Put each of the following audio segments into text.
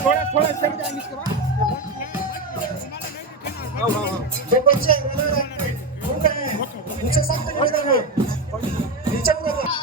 थोड़ा थोड़ा चल जाएंगे इसके बाद जो बच्चे नीचे सख्त नहीं देना नीचे उतर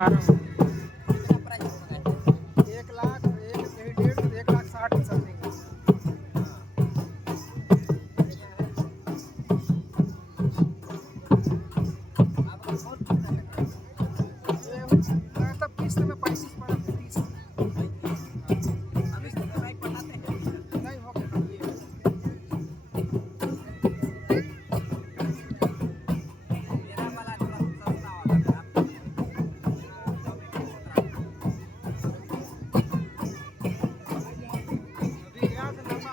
कितना प्राइस होगा? 1 लाख, 1.5, 1,60,000 समथिंग। आपका बहुत कितना लगा? मतलब किस्त में 35 पड़ा है, 30। अब इसकी EMI बनाते हैं? नहीं हो गया ये। मेरा वाला थोड़ा सस्ता वाला था, आपका अभी गया था ना,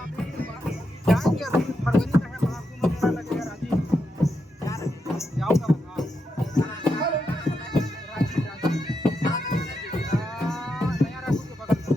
अभी जाएंगे, अभी फरवरी में है महाकुंभ मेला लगेगा रांची में। क्या लगेगा? जाऊंगा मैं, हाँ। रांची, रांची। नया रायपुर के बगल में।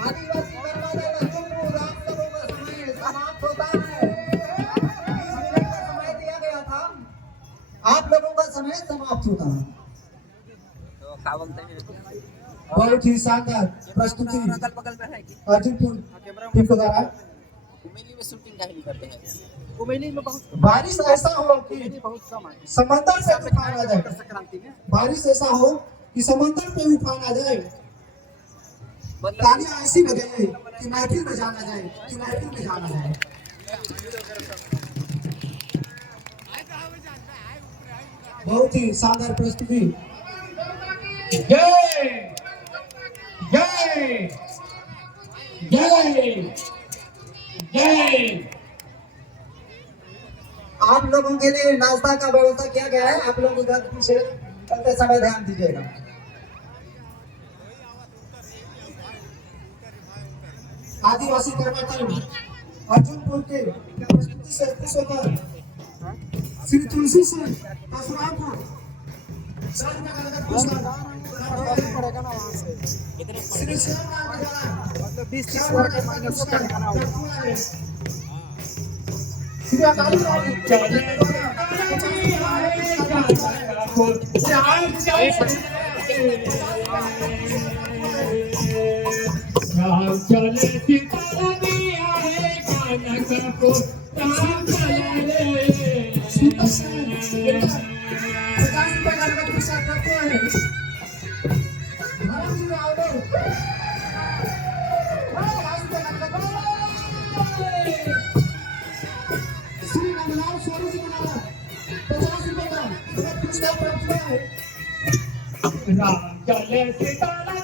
आदिवासी दरवाजा लखनपुर आप लोगों का समय समाप्त होता है। समय दिया गया था, आप लोगों का समय समाप्त होता है। तो क्या बोलते हैं? बहुत ही शानदार प्रस्तुति अगल बगल में है कि अर्जुनपुर टीम के द्वारा। कुमेली में शूटिंग काहे नहीं करते हैं? कुमेली में बहुत बारिश ऐसा हो कि कुमेली बहुत कम है। समंदर से तूफान आ जाए। मकर संक्रांति में बारिश ऐसा हो कि समंदर पे उफान आ जाए। तालियां ऐसी बजाइए कि महफिल में जाना जाए, कि महफिल में जाना जाए। बहुत ही शानदार प्रस्तुति। जय जय जय जय। आप लोगों के लिए नाश्ता का व्यवस्था किया गया है, आप लोग उधर पीछे चलते समय ध्यान दीजिएगा। आदिवासी कर्मा टीम अर्जुनपुर के प्रस्तुति से खुश होकर श्री तुलसी से परशुरामपुर पड़ेगा ना वहाँ से। श्री श्यामलाल के द्वारा मतलब 20-30 हजार के माइनस का लगाना होगा। श्री अकाली राम चले सीतारानी आए कनकपुर राम चले रे। 50 रुपए का नगद प्रसाद रखते हैं। धर्म जी आओ लो। 50 रुपए का नगद श्री नंदलाल स्वरूप जी बना 50 रुपए का नगद पुरस्कार प्राप्त हुआ है। राम चले सीतारानी